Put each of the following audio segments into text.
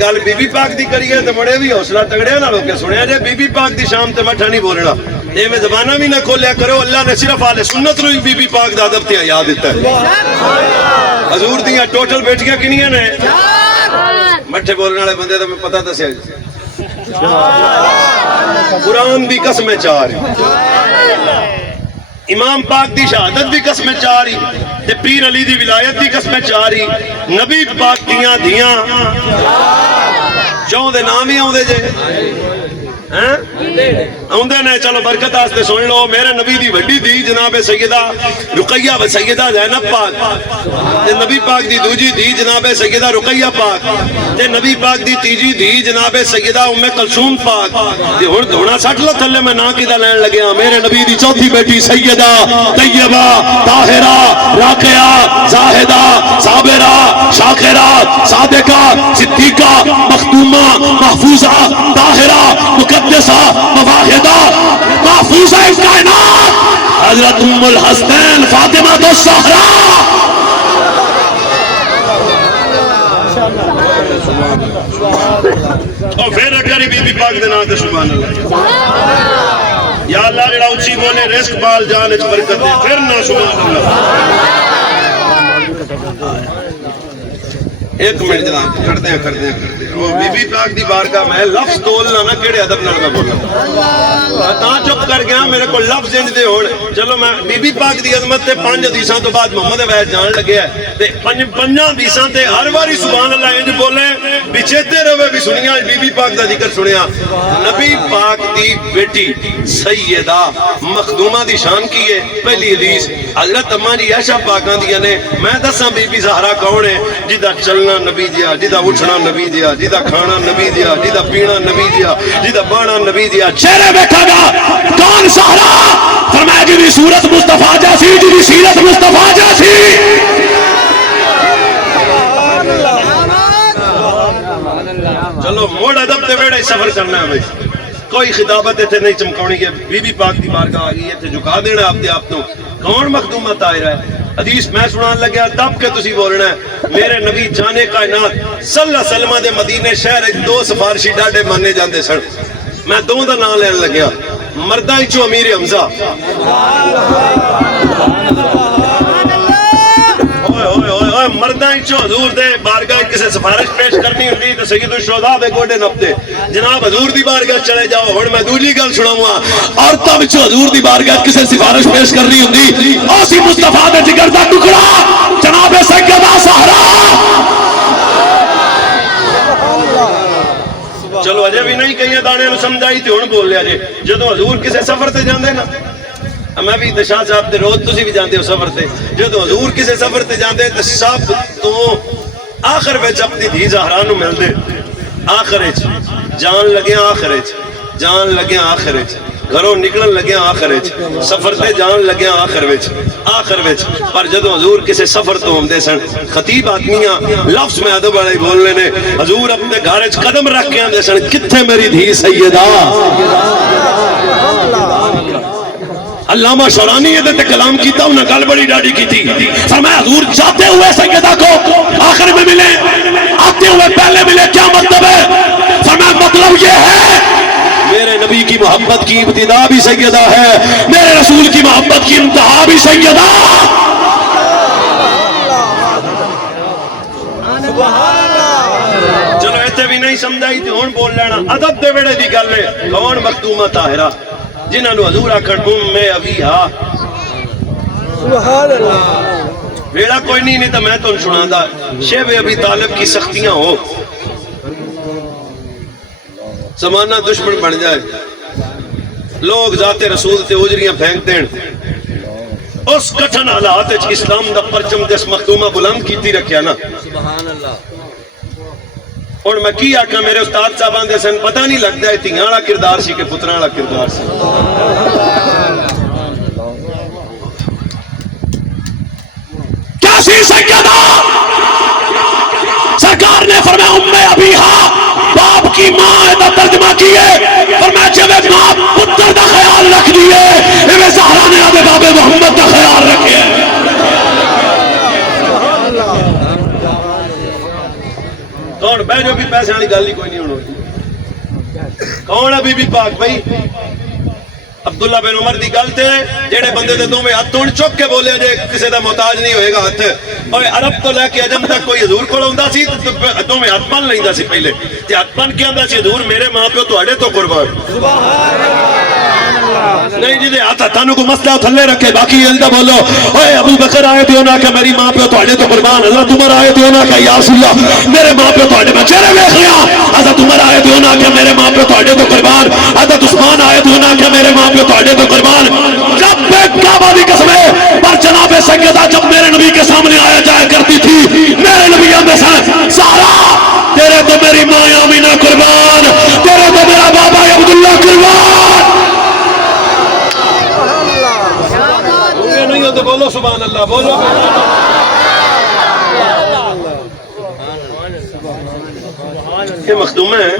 Gul be be پاک دی کریے تے بڑے بھی حوصلہ تگڑے نال ہو کے سنیا جے بی بی پاک دی شام تے مٹھا نہیں بولنا اے میں زبانہ بھی نہ کھولیا کرو اللہ نے صرف اہل سنت نو بی بی پاک دا ادب تے حیا دتا ہے حضور دیاں ٹوٹل بیٹیاں کنیاں نے مٹھے بولنے والے بندے تے میں پتہ دسیا قرآن دی قسمیں چار امام پاک دی شہادت دی قسمیں چاری تے پیر علی دی ولایت دی قسمیں چاری نبی پاک دیاں دیاں چون دے نام ہی آؤں دے جے آؤں دے نے چلو برکت آستے سن لو میرے نبی دی وڈی دی جناب سیدہ رقیہ و سیدہ زینب پاک تے نبی پاک دی دوجی دی جناب سیدہ رقیہ پاک تے نبی پاک دی تیجی دی جناب سیدہ ام کلثوم پاک تے ہن دھونا سٹ لو تھلے میں نا کیدا لین لگیا میرے نبی دی چوتھی بیٹی سیدہ طیبہ طاہرہ راقیہ زاہدہ صابرہ شاکرہ صادقہ صدیقہ مختومہ محفوظہ طاہرہ مقدسہ مواحدہ محفوظہ کائنات حضرت ام الحسنین فاطمہ الزہرا اور پھر اگر بی بی پاک دے نام تے سبحان اللہ یا اللہ جڑا اچھی بولے رزق بال جان وچ برکت دے پھر نہ سبحان اللہ ایک منٹ جناب کرتے ہیں وہ بی بی پاک دی بارگاہ میں لفظ تولنا نہ کیڑے ادب نال میں بولنا میں تاں چپ کر گیا میرے کو لفظ انج دے ہون چلو میں بی بی پاک دی عظمت تے 5 حدیثاں تو بعد محمد ویس جان لگے ہے تے 5 حدیثاں تے ہر واری سبحان اللہ انج بولے بچیتے رہے بھی سنیا بی بی پاک دا ذکر سنیا نبی پاک دی بیٹی سیدہ مخدومہ دی شان کی ہے پہلی حدیث حضرت اماں جی عائشہ پاکاں دیاں نے میں دساں بی بی زہرا کون ہے جدا چلنا نبی دیا جدا اٹھنا نبی دیا جدا کھانا نبی دیا جدا پینا نبی دیا جدا بانا نبی دیا چہرے بیٹھا گا کون سہرا فرمایا جی بھی صورت مصطفیٰ جیسی جی بھی سیرت مصطفیٰ جیسی چلو موڑ ادب دے ویڑے سفر کرنا ہے بھائی کوئی خطابت ایتھے نہیں چمکاؤنی ہے بی بی پاک دی بارگاہ آ گئی ایتھے جھکا دینا آپ دے آپ تو کون مخدومہ طاہرہ ہے حدیث میں سنان لگیا تب کہ تسی بولنا ہے میرے نبی جانے کائنات صلی اللہ علیہ وسلم دے مدینے شہر 2 سفارشی ڈاڈے مانے جاندے سن میں 2 دا نام لین لگیا مردہ چو امیر حمزہ مردہ چو حضور دے بارگاہ کسے سفارش پیش کرنی ہوندی تو سید الشہداء دے گوڑے نپتے جناب حضور دی بارگاہ چلے جاؤ ہن میں دوجی گل سناواں اور تب چو حضور دی بارگاہ کسے سفارش پیش کرنی ہوندی اسی مصطفیٰ دے جگر دا ٹکڑا جناب سیدہ زہرا چلو اجے بھی نہیں کہیں دانے نو سمجھائی تے ہن بول لیا جے جدوں حضور کسے سفر تے جاندے نا میں بھی دشاہ صاحب تے روز تسی بھی جاندے ہو سفر تے جدوں حضور کسے سفر تے جاندے تے سب تو آخر وچ اپنی دھی زہرا نو ملدے آخر وچ جان لگیا آخر وچ جان لگیا آخر وچ گھروں نکلن لگیا آخر وچ سفر تے جان لگیا آخر وچ پر جدوں حضور کسے سفر تو ہوندے سن خطیب آدمیاں لفظ میں ادب والے بولنے نے حضور اپنے گھر وچ قدم رکھ کے آندے سن کتھے میری دھی سیدہ علامہ شورانی تے کلام کیتا انہاں گل بڑی ڈاڈی کی تھی فرمایا حضور جاتے ہوئے سیدہ کو آخر میں ملے آتے ہوئے پہلے ملے کیا مطلب ہے فرمایا مطلب یہ ہے میرے نبی کی محبت کی ابتدا بھی سیدہ ہے میرے رسول کی محبت کی انتہا بھی سیدہ چلو ایتھے بھی نہیں سمجھائی تے ہن بول لینا ادب دے ویڑے دی گل ہے کون مخدومہ طاہرہ جنہاں نو حضور آکھن ام ابیہا سبحان اللہ ویڑا کوئی نہیں تو میں تو سناندا شیب ابی طالب کی سختیاں ہو زمانہ دشمن بن جائے لوگ ذات رسول تے اجریاں پھینک دین اس کٹھن حالات وچ اسلام دا پرچم جس مخدومہ بلند کیتی رکھیا نا سبحان اللہ اور میں کی آکھاں میرے استاد صاحبان دے سن پتہ نہیں لگتا ہے تیاں والا کردار سی کہ پتراں والا کردار سی کیا سی سیدہ سرکار نے فرمایا ام ابیہا باپ کی ماں دا ترجمہ کیے فرمایا جب ماں پتر دا خیال رکھ دیے ایویں زہرا نے اپنے باب محمد دا خیال رکھے کون بہ جو بھی پیسے والی گل ہی کوئی نہیں ہونا. کون ہے بی بی پاک بھائی؟ عبداللہ بن عمر دی گل تے جڑے بندے دے دوویں ہاتھ ہن چک کے بولے جے کسے دا محتاج نہیں ہوئے گا ہاتھ. اور عرب تو لے کے عجم تک کوئی حضور کول ہوندا سی تے دوویں ہاتھ بن لیندا سی پہلے تے ہاتھ بن کے آندا سی حضور میرے ماں پیو تواڈے تو قربان. نہیں جی دے ہاتھ ہتھاں نوں کو مسئلہ تھلے رکھے باقی الدا بولو. اوے ابو بکر آئے تے انہاں کہ میری ماں پیو تواڈے تو قربان. حضرت عمر آئے تے انہاں کہ یا رسول اللہ میرے ماں پیو تواڈے میں چہرے ویکھ لیا. حضرت عمر آئے تے انہاں کہ میرے ماں پیو تواڈے تو قربان. حضرت عثمان آئے تے انہاں کہ میرے ماں پیو تواڈے تو قربان. جب بے کعبہ دی قسم ہے پر جناب سیدہ جب میرے نبی کے سامنے آیا جایا کرتی تھی میرے نبی آندے سن سارا تیرے تو میری ماں آمینہ قربان, تیرے تو میرا بابا عبداللہ قربان. نہیں ہو تو بولو سبحان اللہ, بولو یہ مخدومہ ہے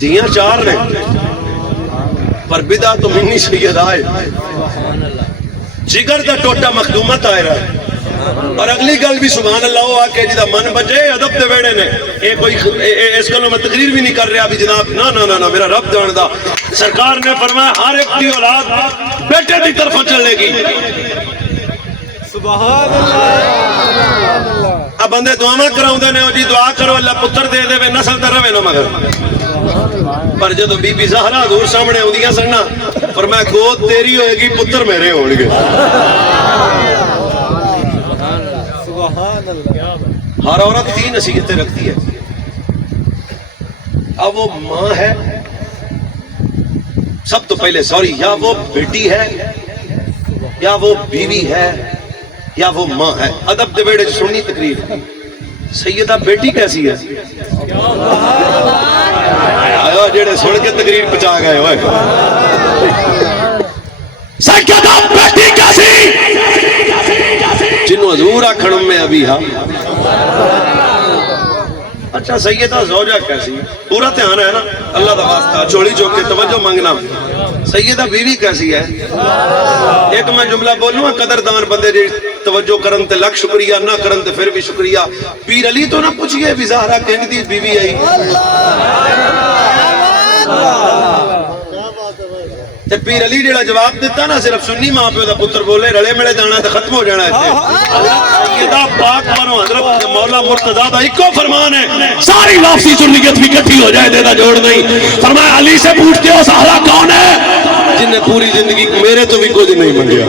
دیاں چار نے پر بدعت تو منی سید آئے جگر دا ٹوٹا مخدومہ تائرہ. اور اگلی گل بھی سبحان اللہ ہوا کہ جدہ من بچے ادب دے بیڑے نے اس گلوں میں تقریر بھی نہیں کر رہا بھی جناب نا نا نا میرا رب جاندہ. سرکار نے فرمایا ہر ایک دی اولاد بیٹے دی طرف چلے گی. سبحان اللہ. اب بندے دعا کراؤں دے نے جی دعا کرو اللہ پتر دے دے نسل تے رہے نہ مگر. پر جدو بی بی زہرا حضور سامنے ہوندیاں سننا فرمایا گود تیری ہوئے گی پتر میرے ہون گے. ہر عورت تین نصیحتیں رکھتی ہے. اب وہ ماں ہے سب تو پہلے سوری یا وہ بیٹی ہے یا وہ بیوی ہے یا وہ ماں ہے. ادب دے بیڑے سننی تقریر سیدہ بیٹی کیسی ہے جڑے سن کے تقریر پچا گئے ہوئے. سیدہ بیٹی کیسی جنہوں حضور آکھن میں ابھی ہاں. اچھا سیدہ زوجہ کیسی پورا دھیان ہے نا اللہ دا واسطہ چوڑی چوک کے توجہ مانگنا. سیدہ بیوی کیسی ہے ایک میں جملہ بولوں قدردان بندے جی توجہ کرن تے لکھ شکریہ نہ کرن تے پھر بھی شکریہ. پیر علی تو نہ پوچھئے بھی زہرا کہنی دی بیوی آئی تے پیر علی جڑا جواب دیتا نا صرف سنی ماں پیو دا پتر بولے رلے ملے جانا تے ختم ہو جانا ہے. سیدہ پاک بنو حضرت مولا مرتضیٰ دا ایک کو فرمان ہے ساری لافظی ذریت بھی کٹھی ہو جائے دیتا جوڑ نہیں. فرمایا علی سے پوچھتے ہو سہرا کون ہے جن نے پوری زندگی میرے تو بھی کچھ نہیں منگیا.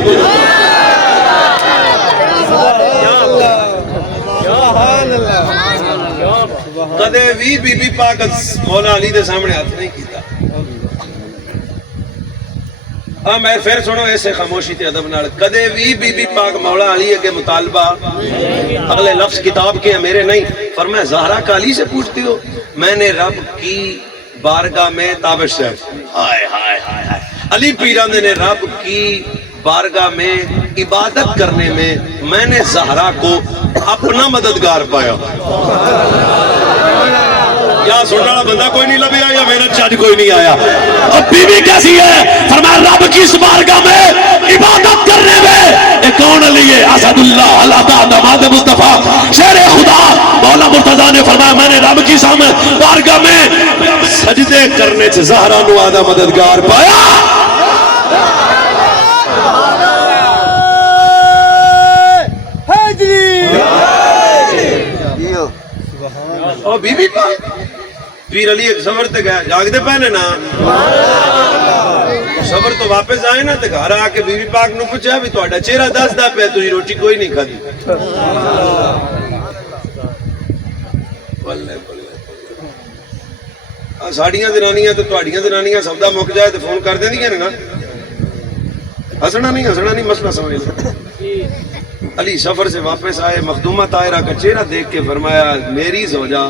کدے بھی بی بی پاک مولا علی دے سامنے ہاتھ نہیں کیتا. ہاں میں پھر سنو ایسے خاموشی تے ادب نال کدے بھی بی بی پاک مولا علی کے مطالبہ اگلے لفظ کتاب کے ہیں میرے نہیں. فرمایا زہرا کا علی سے پوچھتی ہو میں نے رب کی بارگاہ میں تابش ہے ہائے ہائے ہائے علی پیران نے رب کی بارگاہ میں عبادت کرنے میں نے زہرا کو اپنا مددگار پایا. یا سننے والا بندہ کوئی نہیں لبیا یا میرا چاج کوئی نہیں آیا. اب بیوی کیسی ہے فرمایا رب کی اس بارگاہ میں عبادت کرنے میں ایک کون علی ہے اسد اللہ اللہ تعالی نماز مصطفیٰ شیر خدا مولا مرتضیٰ نے فرمایا میں نے رب کی سامنے بارگاہ میں سجدے کرنے سے زہرا نو آدھا مددگار پایا. اور بی بی پاک پیر علی ایک سفر تے گیا جاگ دے پہنے نا سفر تو واپس آئے نا تے گھر آ کے بی بی پاک نو پوچھا بھی تہاڈا چہرہ دسدا پیا تسی روٹی کوئی نہیں کھادی. بلے بلے ساڑیاں زنانیاں تے تہاڈیاں زنانیاں سودا مک جائے تے فون کر دیندیاں نے نا. ہسنا نہیں مسئلہ سمجھ لو. علی سفر سے واپس آئے مخدومہ طاہرہ کا چہرہ دیکھ کے فرمایا میری زوجہ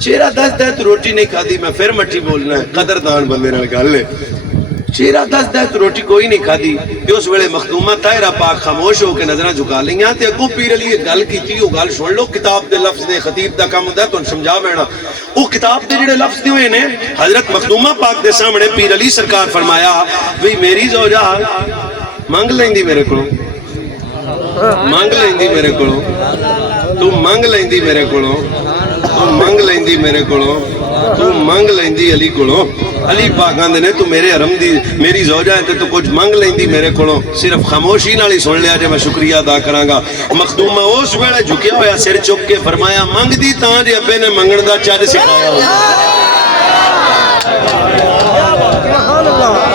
چہرہ دس دے تو روٹی نہیں کھا دی. میں پھر مٹھی بولنا ہے قدردان بندے نال گل ہے چہرہ دس دے تو روٹی کوئی نہیں کھا دی. اس ویلے مخدومہ طاہرہ پاک خاموش ہو کے نظریں جھکا لیاں تے اگوں پیر علی گل کیتی او گل سن لو. کتاب دے لفظ نے خطیب دا کام ہوندا تانوں سمجھا بینا. او کتاب دے جڑے لفظ ہوئے نے حضرت مخدومہ پاک دے سامنے پیر علی سرکار فرمایا بھئی میری زوجہ مانگ لیندی میرے کولوں مانگ لیندی میرے کولوں تو مانگ لیندی میرے کولوں تو منگ لیندی میرے کولوں تو منگ لیندی علی کولوں علی پاک آندے نے تو میرے حرم دی میری زوجہ ہے تو کچھ منگ لیندی میرے کولوں صرف خاموشی نال ہی سن لیا جے میں شکریہ ادا کراں گا مخدومہ اس ویلے جھکیا ہوا سر چک کے فرمایا منگ دی تاں جے ابے نے منگن دا چج سکھایا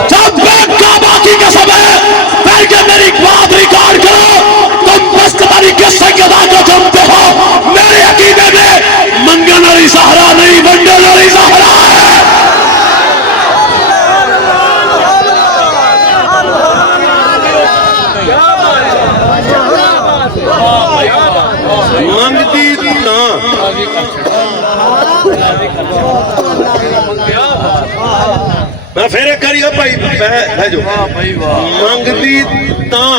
جب بے کعبہ کی قسم ہے پھر کہ میری بات ریکارڈ کرو تم پست طریقے سے گدا کو جمتے ہو میرے عقیدے میں منگن والی زہرا نہیں ونڈن والی زہرا ہے منگتی تاں میں پھر ایک کریو بھائی بھیجو منگتی تاں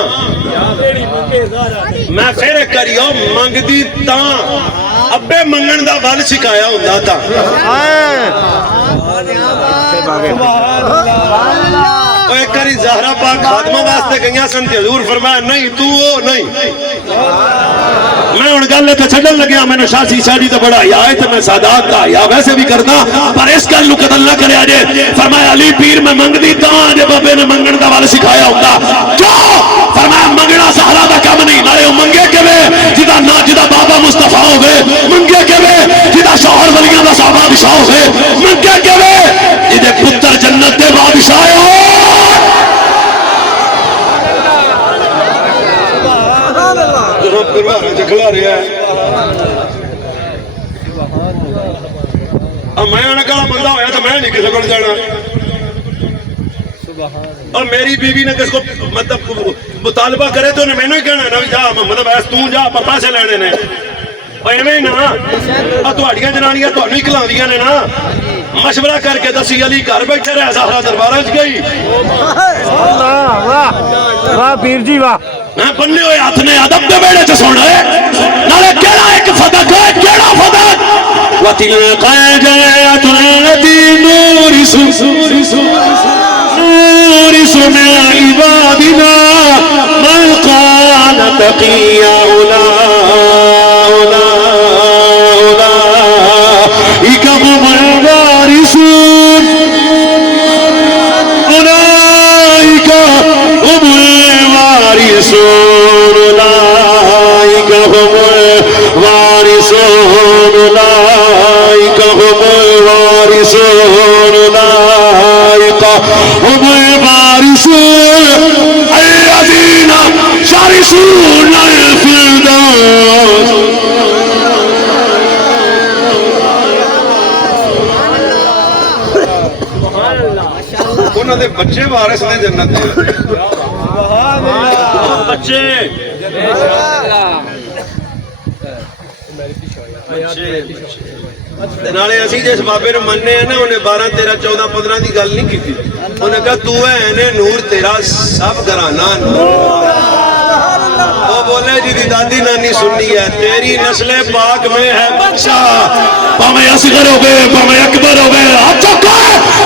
میں پھر ایک کریو منگتی تاں ابے منگن دا ول سکھایا ہوندا تھا ایک کری زہرا پاک خاتمہ واسطے گئیاں سن تے حضور فرمایا نہیں تو وہ نہیں میں ان گل تے چھڈن لگیا میں نے شاسی شاڑی تے بڑا یا تے میں سادات دا یا ویسے بھی کردا پر اس گل نو قتل نہ کریا جے فرمایا علی پیر میں منگدی تاں جے بابے نے منگن دا ول سکھایا ہوندا کیوں فرمایا منگنا زہرا دا کم نہیں نالے منگے کیویں جدا نا جدا بابا مصطفی ہوے منگے کیویں جدا شوہر ولیاں دا صحابہ بادشاہ ہوے منگے کیویں جدے پتر جنت دے بادشاہ ہو پروارہ جکھلا رہا ہے اب میں انہیں کہا بندہ ہویا تو میں نہیں کسی کو جانا اور میری بیوی نے کس کو مطلب مطالبہ کرے تو انہیں میں نے کہنا ہے جا مطلب ایس تو جا پپا سے لینے نے اور ایویں نا تو اڑیاں جنانیاں تو انہیں کلا دیا نے نا مشورہ کر کے دسی علی گھر بیٹھے رہے زہرا دربارہ چ گئی واہ پیر جی واہ میں بننے ہوئے ہاتھ نے ادب دے بیڑے چ سن رہے نالے کیڑا ایک فتق ہے کیڑا فتق وتلك جاءت التي نورس من عبادنا من قال تقيا أولئك هم الوارثون أولئك هم الوارثون أولئك هم الوارثون أولئك هم الوارثون أولئك هم الوارثون الذين يرثون الفردوس انہوں نے بچے وارث نے جنت دے بچے نالے اسی جس بابے نے مننے ہیں نا انہیں 12 13 14 15 دی گل نہیں کی تھی انہیں کہا تو ہے نور تیرا سب گھرانہ وہ بولے جی دی دادی نانی سننی ہے تیری نسل پاک میں ہے بچہ پاویں اصغر ہوے پاویں اکبر ہوے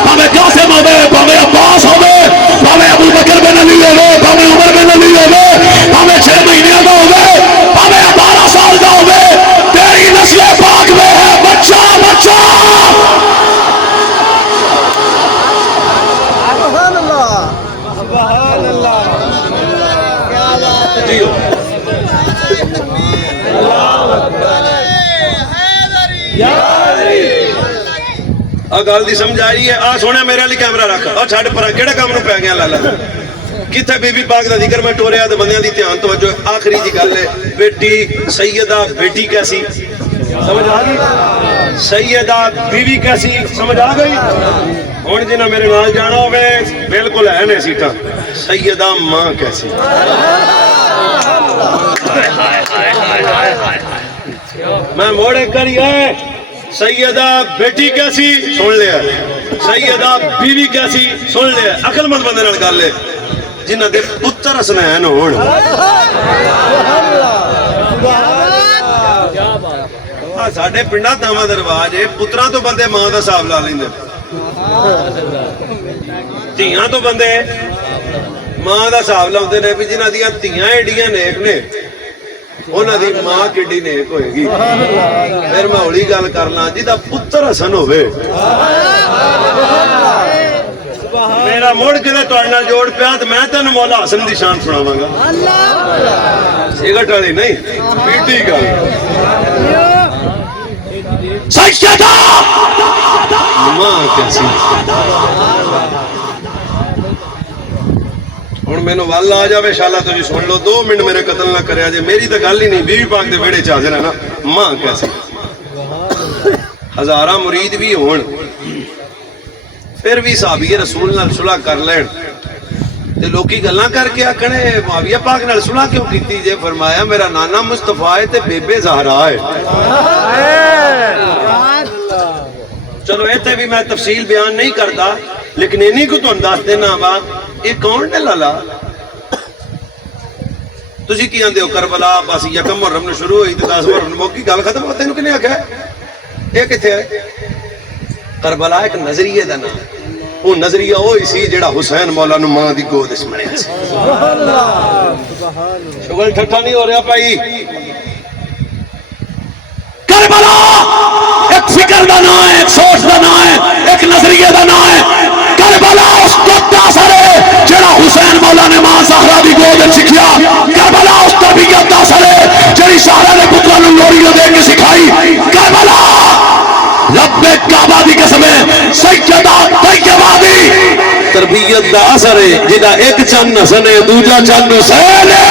پاویں قاسم ہوے پاویں عباس ہوے پاویں ابو بکر بن علی ہوے پاویں عمر بن علی ہوے پاویں 6 مہینے کا ہوے پاویں 12 سال کا ہوے تیری نسل پاک میں ہے بچہ بچہ سبحان اللہ سبحان اللہ کیا بات ہے گل دی سمجھ آئی ہے آ سونے میرے علی کیمرہ رکھ اور چھڑ پر کیڑے کام نو پی گیا لالا کتھے بی بی پاک دا ذکر میں ٹوریا تے بندیاں دی دھیان توجہ آخری جی گل ہے بیٹی سیدہ بیٹی کیسی سمجھ آ گئی سیدہ بیوی کیسی سمجھ آ گئی ہن جنہ میرے نال جانا ہوے بالکل ہے نے سیٹاں سیدہ ماں کیسی میں موڑے کری ہے سیدہ بیٹی کیسی سن لیا سیدہ بیوی کیسی سن لیا عقل مند بندے نال گل ہے جنہ دے پتر حسنین ہون ساڈے پنڈاں تاواں دا رواج ہے پتراں تو بندے ماں دا حساب لا لیندے دھیاں تو بندے ماں دا حساب لاؤندے نے بھی جنہاں دیاں دھیاں ایڈیاں نیک نے انہاں دی ماں کڈی نیک ہوئے گی پھر میں ہولی گل کرنا جہاں پتر حسن ہوئے میرا مڑ کے تھوڑے جوڑ پیا تو میں تینوں مولا حسن دی شان سناواں گا سگٹ والی نہیں پیٹی گل سیدہ ماں کیسی ہوں مینو ول آ جائے شالا تھی سن لو 2 منٹ میرے قتل نہ کریا جے میری تو گل ہی نہیں بیوی پاک دے ویڑے چ حاضر ہے نا ماں کیسی ہزاراں مرید بھی ہون پھر بھی صحابی رسول نال صلح کر لین تے لوکی گلاں کر کے آکھنے معاویہ پاک نال صلح کیوں کیتی جے فرمایا میرا نانا مصطفیٰ ہے تے بیبے زہرا ہے چلو ایتھے بھی میں تفصیل بیان نہیں کرتا لیکن انہی کو تو انداز دینا با یہ کون نے لالا تسی کی آندے ہو کربلا بس یکم محرم نے شروع ہوئی 10 محرم موقعی گل ختم ہوتے ہیں کنے آکھا ہے یہ کتھے ہے کربلا ایک نظریے دا نام وہ نظریہ ہوئی سی جڑا حسین مولا نو ماں دی گود اس مریا سی شغل ٹھٹا نہیں ہو رہا پائی کربلا ایک فکر دا نام ہے ایک سوچ دا نام ہے ایک نظریے دا نام ہے کربلا اس کو تاثر ہے جڑا حسین مولا نے ماں زہرا دی گود سکھیا کربلا اس تربیت تاثر ہے جڑی سارا نے پترا نو لوڑی دے کے سکھائی کربلا رب کعبہ دی قسم ہے سیدہ طیبہ دی تربیت دا اثر ہے جدا ایک چند حسن ہے دوجا چند حسین ہے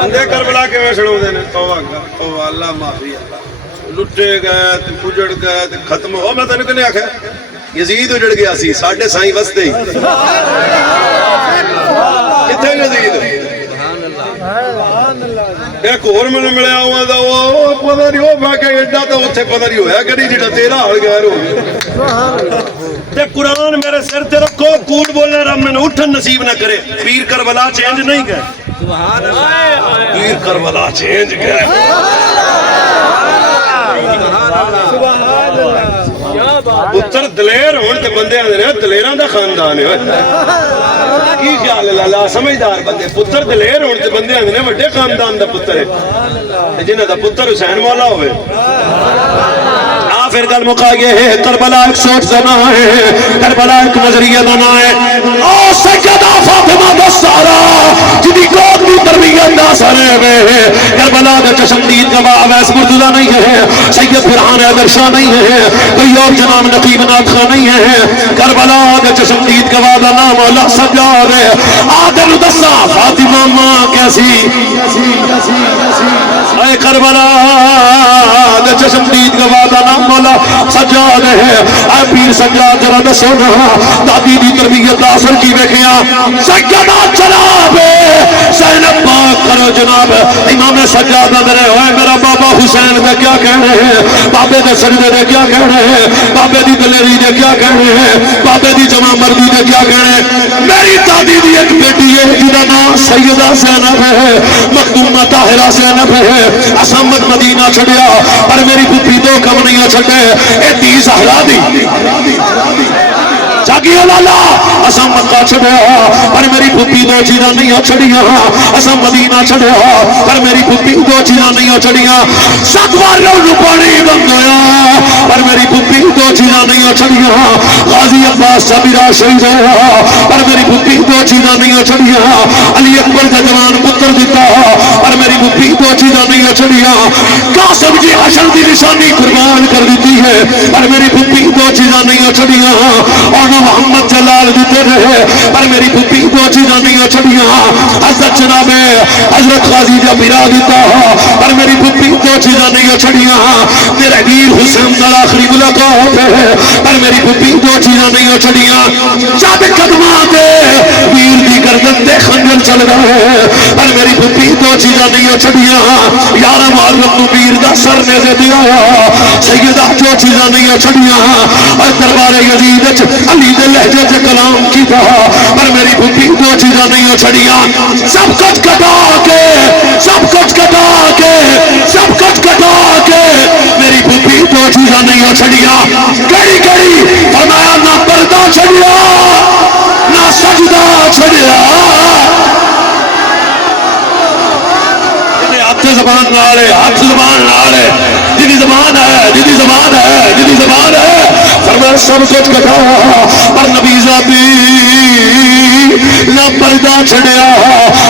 بندے کربلا کے میں سڑو دینے توبہ اللہ معافی اللہ لٹے گئے اجڑ گئے ختم ہو میں تینوں کنے آکھا یزید اجڑ گیا سی ساڈے سائیں وستے ہی کتنے یزید ایک اور میں نے ملیا ہوا تھا وہ پتہ نہیں ہو میں کہ ایڈا تو اتھے پتہ نہیں ہویا کہ نہیں جڑا تیرا حال غیر ہو گیا تے قرآن میرے سر تے رکھو کوٹ بولنا رب میں نے اٹھن نصیب نہ کرے پیر کربلا چینج نہیں گئے پیر کربلا چینج گئے پتر دلیر ہون تے بندے آدھے دلیراں دا خاندان ہے کی خیال ہے لالا سمجھدار بندے پتر دلیر ہون تے بندے آدھے وڈے خاندان دا پتر ہے جنہاں دا پتر حسین مولا ہوئے پھر گل مکا یہ ہے کربلا ایک سوچ زنا ہے کربلا ایک نظریہ زنا ہے او سیدہ فاطمہ الزہرا جدی گود دی تربیت دا اثر ہے کربلا دا چشمدید گواہ اویس مرتضیٰ نہیں ہے سید فرحان حیدر شاہ نہیں ہے کوئی اور جناب نقیب نات خان نہیں ہے کربلا دا چشمدید گواہ دا نام اللہ سجاد ہے آدم دسا فاطمہ ماں کیسی اے کربلا دا چشمدید گواہ دا نام سجاد ہے اے پیر سجاد ذرا دسو نا دادی دی تربیت دا اثر کی ویکھیا سجدہ جناب زینب پاک کرو جناب امام سجاد اندر ہوئے میرا بابا حسین دے کیا کہنے ہیں بابے دے سجدے دے کیا کہنے ہیں بابے دی دلیری دے کیا کہنے ہیں بابے دی جمع مردی دے کیا کہنے ہیں میری دادی دی ایک بیٹی ہے جدا نام سیدہ زینب ہے مخدومہ طاہرہ زینب ہے اسامت مدینہ چھڑیا پر میری پھپھی دو کم نہیں چھڑے اے دی زہرا دی جاگیو لالا اساں مکہ چھڑیا پر میری پھپھی دو چیزاں نہیں چھڑیاں اساں مدینہ چھڑیا پر میری پھپھی دو چیزاں نہیں چھڑیاں سات بار لو پانی بند ہویا پر میری پھپھی دو چیزاں نہیں چھڑیاں غازی عباس صابرہ شہید ہویا پر میری پھپھی دو چیزاں نہیں چھڑیاں علی اکبر کا جوان پتر دیتا پر میری پھپھی دو چیزاں نہیں چھڑیاں قاسم جی حشر دی نشانی قربان کر دیتی ہے پر میری پھپھی دو چیزاں نہیں چھڑیاں اور محمد جلال دیتے رہے پر میری پھپھی دو چیزاں نہیں چھڑیاں حضرت جناب حضرت غازی جا میرا دیتا پر میری پھپھی دو چیزاں نہیں چھڑیاں میرے ویر حسین نال آخری ملاقات ہے پر میری پھپھی دو چیزاں نہیں چھڑیاں جب قدماں تے ویر دی گردن تے خنجر چل رہے پر میری پھپھی دو چیزاں نہیں چھڑیاں یار معلوم نو ویر دا سر نے دے دیا سیدہ دو چیزاں نہیں چھڑیاں اور دربار یزید علی دے لہجے سے کلام کی تھا پر میری پھپھی دو چیزاں نہیں چھڑیاں سب کچھ کٹا کے سب کچھ کٹا کے سب کچھ کٹا کے میری پھپھی دو چیزاں نہیں چھڑیاں کڑی کڑی فرمایا نہ پردہ چھڑیا نہ سجدہ چھڑیا زبان نالے ہاتھ زبان نالے جدی زبان ہے جدی زبان ہے جدی زبان ہے فرمایا سب کچھ کٹا پر نبی ذاتی نہ پردہ چھڑیا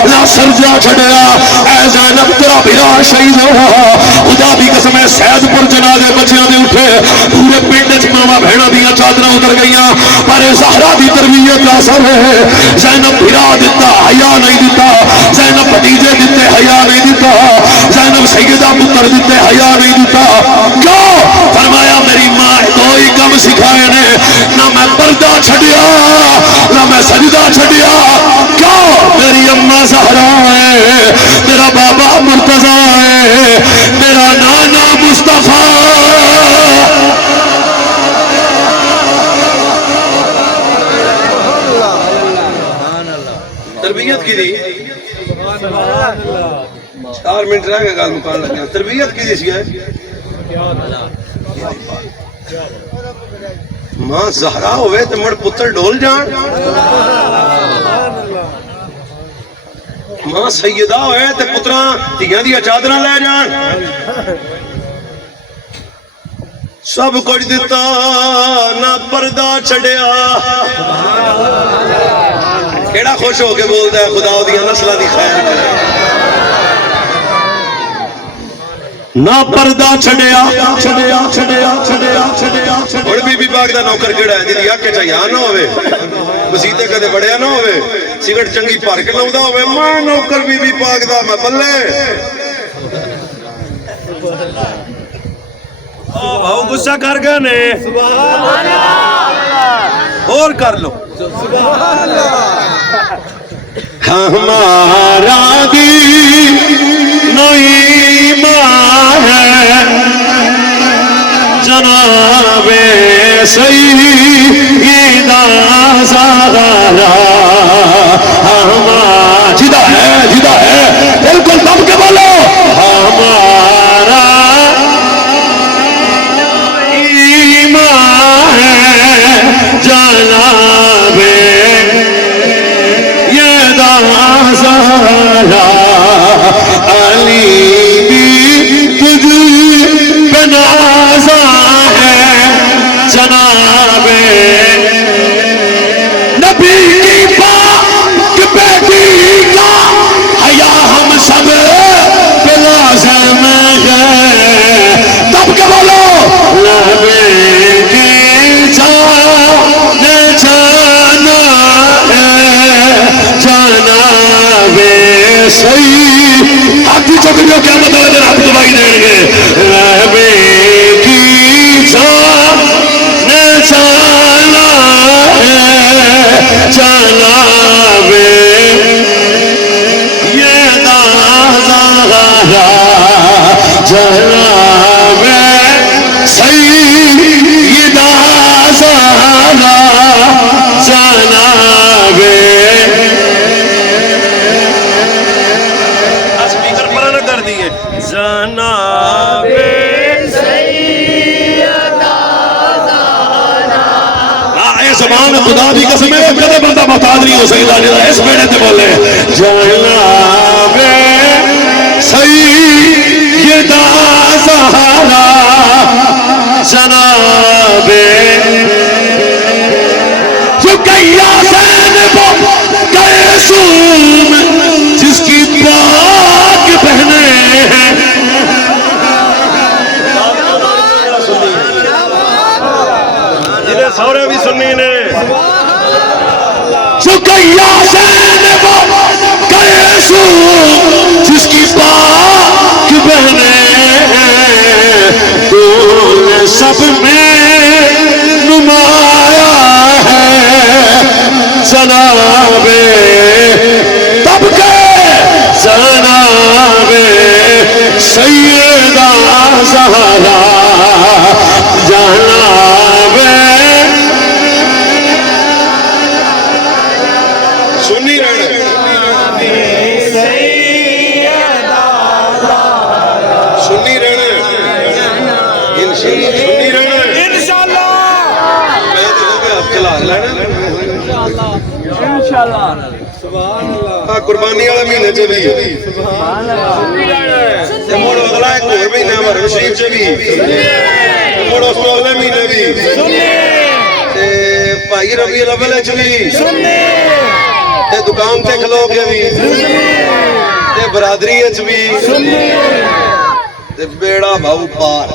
نہ سرجا چھڑیا اے زینب تیرا بھرا شہید ہوا خدا دی قسم ہے سید پر جنازے بچیاں دے اٹھے پورے پنڈ وچ ماواں بہناں دیاں چادراں اتر گئیاں پر زہرا دی تربیت دا اثر ہے زینب بھرا دتا حیا نہیں دتا زینب بھتیجے دتے حیا نہیں دتا زینب سیدہ پتر دتے حیا نہیں دتا کیوں فرمایا میری ماں دو ہی کم سکھائے نے نہ میں پردہ چھڈیا نہ میں سجدہ چھڈیا کیوں میری اماں زہرا ہے میرا بابا مرتضی ہے میرا نانا مصطفیٰ تربیت کی دی 4 منٹ رہ گئے گل مکان لگا تربیت کی دی سی ہے ماں زہرا ہوئے تو مڑ پتر ڈول جان ماں سیدہ ہوئے تو پتراں تیاں دیا چادراں لے جان سب کچھ دیتا نہ پردہ چھڑیا کیڑا خوش ہو کے بولتا ہے خدا دیا نسلہ دی خیر کرے نہ پردہ چھڑیا چھڑیا چھڑیا چھڑیا چھڑیا اور بی بی پاک دا نوکر کیڑا ہے جی آکے چاہیے نہ ہوئے مسیتے کدے بڑیا نہ ہوئے سگرٹ چنگی پار کے لاؤں دا ہوئے ماں نوکر بی بی پاک دا میں بلے بھاؤ غصہ کر گئے نے اور کر لو ہمارا دین نہیں ماں ہے جناب سیدہ زہرا ہمارا جدا ہے بالکل دم کے بولو ہمارا ایمان ہے جناب زہرا علی بھی تجھ پہ نازا ہے جناب نبی کی پاک بیٹی کا حیا ہم سب پہ لازم ہے تب کہ بولو نبی کی جان جانا ہے جناب سید ہاتھی چکریوں کیا مطلب ہے ہاتھ دبائی دیں گے نبی کی جان جانا ہے جناب یہ زہرا جناب سیدہ زہرا جناب اسپیکر پر نہ کر دیئے جناب زبان خدا دی قسم ہے کدے بندہ محتاج نہیں ہو سکتا جڑا اس بیڑے تے بولے جناب سیدہ زہرا جناب رقیہ زینب کلثوم جس کی پاک بہنیں ہیں سورے بھی سنی نے رقیہ زینب کلثوم جس کی پاک بہنیں ہیں دول سب میں نمایا ہے جناب تب کہ جناب سیدہ زہرا جناب سنی رہنا سنی رہنا سنی رہنا میں تو کہا اب چلا لینا انشاءاللہ سبحان اللہ قربانی والا مہینے چلی سبحان اللہ تے مڑ اگلا ایک اور مہینہ محرم شریف چ بھی مڑ اس تو اگلے مہینے بھی تے بھائی ربیع الاول چ بھی تے دکان تے کھلو کے بھی تے برادری چ بھی تے بیڑا بھاؤ پار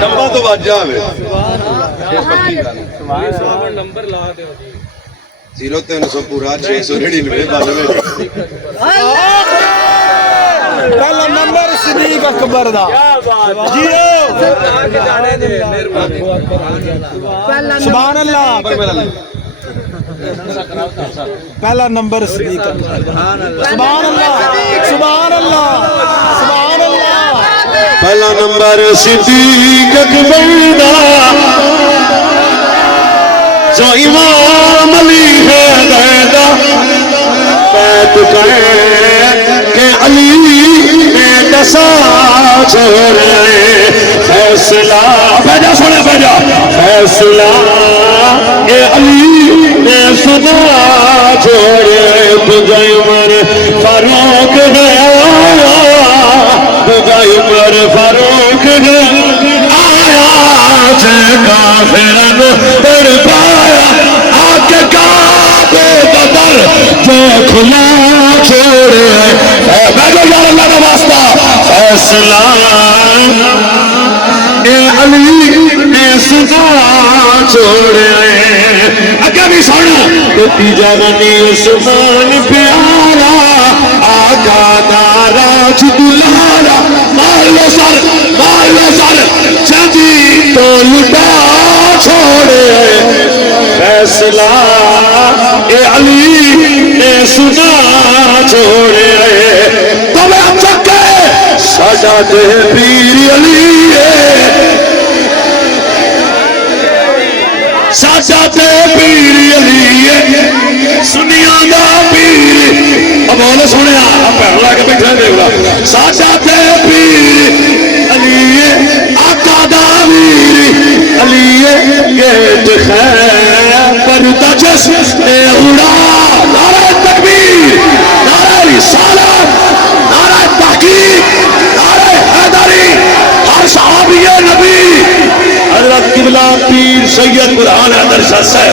ڈبا تو واجا ہوئے 0300 پورا 699 پہلا نمبر صدیق اکبر دا سبحان اللہ پہلا نمبر صدیق اکبر سبحان اللہ سبحان اللہ سبحان اللہ پہلا نمبر صدیق اکبر دا جو امام علی ہے دیدا بیت کہے کہ علی نے دسا چھوڑے فیصلہ بھیجا سنے بھیجا فیصلہ کہ علی نے سنا چھوڑے تجھے عمر فاروق گیا تجھے عمر فاروق گیا آیا چھے کافرن پر پایا آکے کعبے بدر جو کھلا چھوڑے بیٹھو یا اللہ کا واسطہ فیصلہ اے علی نے سنا چھوڑے اگے بھی سونا کہ جوانی عثمان پیارا آقا دارا دلارا مار لو سر چندی تو لٹا چھوڑے فیصلہ اے علی نے سنا چھوڑے تو میں چکے سجا دے پیر علی سجا دے پیر علی سنیا دا پیر اب بولو سنے پہلا کے بیٹھے دیکھ لا سجا دے پیر علی آقا دا ویر علی گیٹ خیر پر تجس اے اڑا نعرہ تکبیر نعرہ رسالت نعرہ تحقیق نعرہ حیدری ہر صحابی نبی حضرت قبلہ پیر سید قرآن حیدر شاہ صاحب